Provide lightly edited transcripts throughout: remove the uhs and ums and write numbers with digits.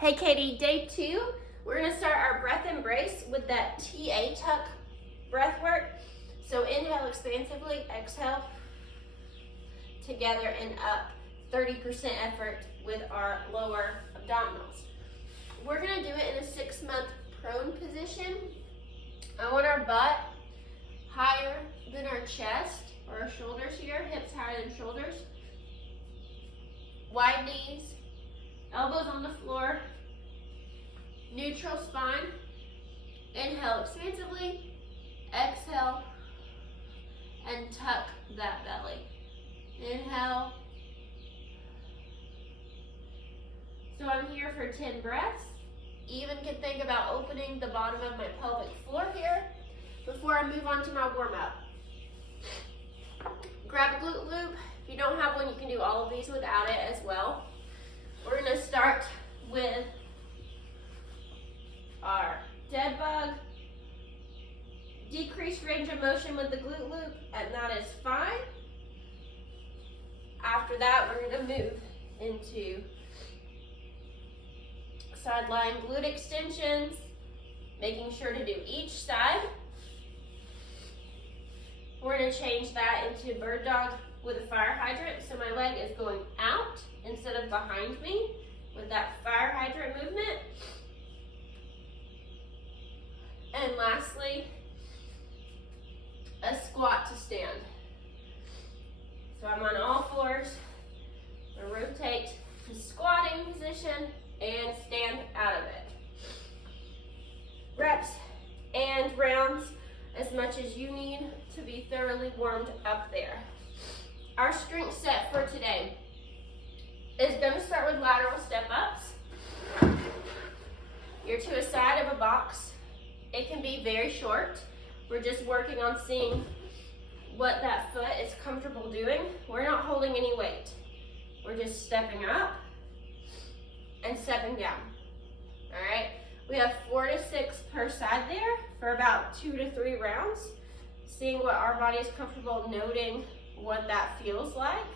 Hey Katie, day 2, we're going to start our breath embrace with that TA tuck breath work. So inhale expansively, exhale together and up. 30% effort with our lower abdominals. We're going to do it in a 6-month prone position. I want our butt higher than our chest or our shoulders here, hips higher than shoulders. Wide knees, elbows on the floor, neutral spine. Inhale expansively, exhale, and tuck that belly. Inhale. So I'm here for 10 breaths. Even can think about opening the bottom of my pelvic floor here before I move on to my warm up. Grab a glute loop. If you don't have one, you can do all of these without it as well. We're going to start with our dead bug. Decreased range of motion with the glute loop, and that is fine. After that, we're going to move into sideline glute extensions, making sure to do each side. We're going to change that into bird dog with a fire hydrant. So my leg is going out instead of behind me with that fire hydrant movement. And lastly, a squat to stand. So I'm on all fours. I rotate to squatting position and stand out of it. Reps and rounds as much as you need to be thoroughly warmed up there. Our strength set for today is going to start with lateral step ups. You're to a side of a box. It can be very short. We're just working on seeing what that foot is comfortable doing. We're not holding any weight. We're just stepping up and stepping down. All right, we have 4 to 6 per side there for about 2 to 3 rounds, seeing what our body is comfortable, noting what that feels like.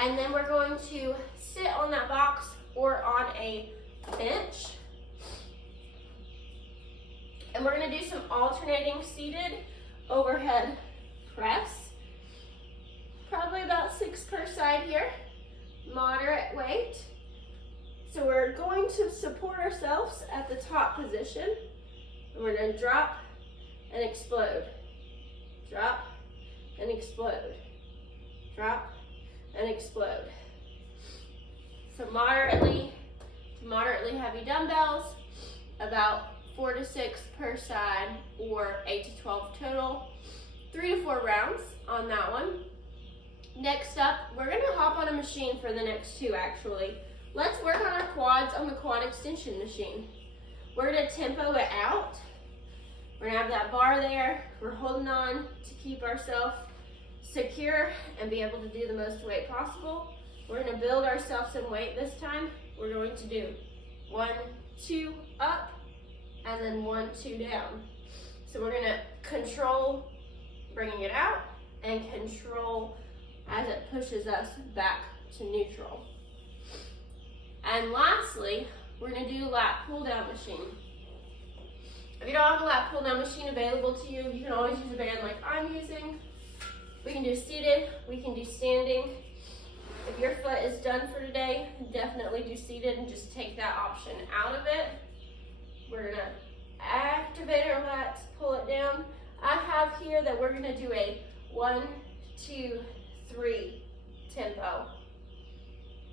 And then we're going to sit on that box or on a bench. And we're going to do some alternating seated overhead press. Probably about 6 per side here. Moderate weight. So we're going to support ourselves at the top position. And we're going to drop and explode. Drop and explode. Drop and explode. So moderately heavy dumbbells, about 4 to 6 per side or 8 to 12 total. 3 to 4 rounds on that one. Next up, we're going to hop on a machine for the next 2 actually. Let's work on our quads on the quad extension machine. We're going to tempo it out. We're going to have that bar there. We're holding on to keep ourselves secure and be able to do the most weight possible. We're going to build ourselves some weight this time. We're going to do 1, 2 up, and then 1, 2 down. So we're going to control bringing it out and control as it pushes us back to neutral. And lastly, we're going to do lat pull down machine. If you don't have a lat pull down machine available to you, you can always use a band like I'm using. We can do seated, we can do standing. If your foot is done for today, definitely do seated and just take that option out of it. We're going to activate our lats, pull it down. I have here that we're going to do a 1, 2, 3 tempo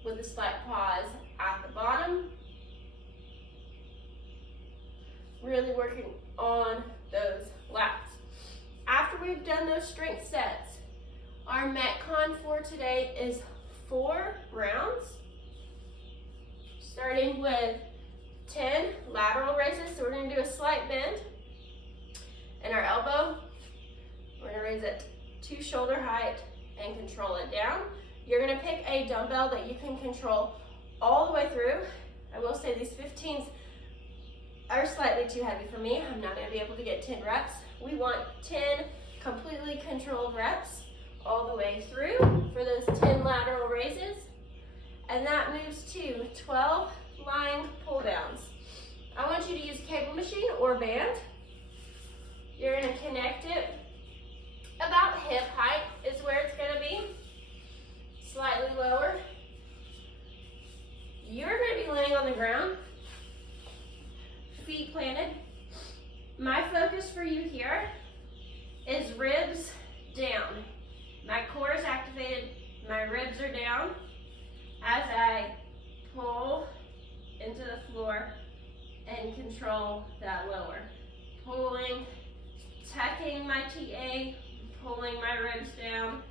with a slight pause at the bottom. Really working on those lats. After we've done those strength sets, our Metcon for today is 4 rounds, starting with 10 lateral raises. So we're going to do a slight bend in our elbow. We're going to raise it to shoulder height and control it down. You're going to pick a dumbbell that you can control all the way through. I will say these 15s are slightly too heavy for me. I'm not going to be able to get 10 reps. We want 10 completely controlled reps all the way through for those 10 lateral raises. And that moves to 12 lying pull downs. I want you to use cable machine or band. You're gonna connect it about hip height is where it's gonna be, slightly lower. You're gonna be laying on the ground, feet planted. My focus for you here is ribs down. My core is activated, my ribs are down as I pull into the floor and control that lower. Pulling, tucking my TA, pulling my ribs down,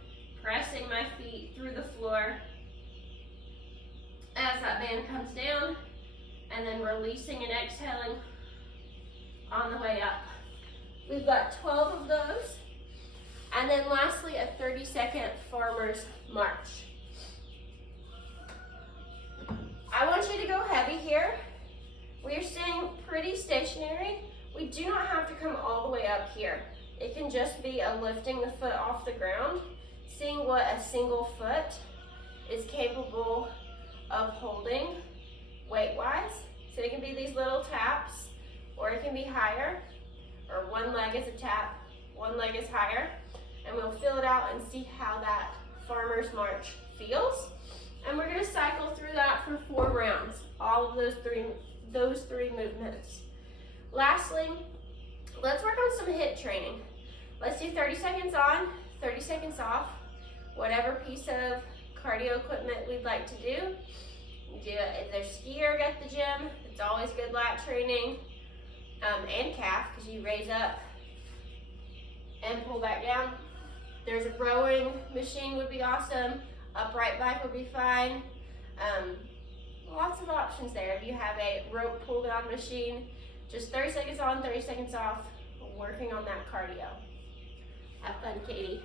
pressing my feet through the floor as that band comes down, and then releasing and exhaling on the way up. We've got 12 of those. And then lastly, a 30-second farmer's march. I want you to go heavy here. We are staying pretty stationary. We do not have to come all the way up here. It can just be a lifting the foot off the ground, seeing what a single foot is capable of holding weight-wise. So it can be these little taps, or it can be higher, or one leg is a tap, one leg is higher, and we'll fill it out and see how that farmer's march feels. And we're gonna cycle through that for 4 rounds, all of those three movements. Lastly, let's work on some HIIT training. Let's do 30 seconds on, 30 seconds off, whatever piece of cardio equipment we'd like to do. If there's ski erg at the gym, it's always good lat training, and calf, because you raise up and pull back down. There's a rowing machine would be awesome. Upright bike would be fine. Lots of options there. If you have a rope pull down machine, just 30 seconds on, 30 seconds off, working on that cardio. Have fun, Katie.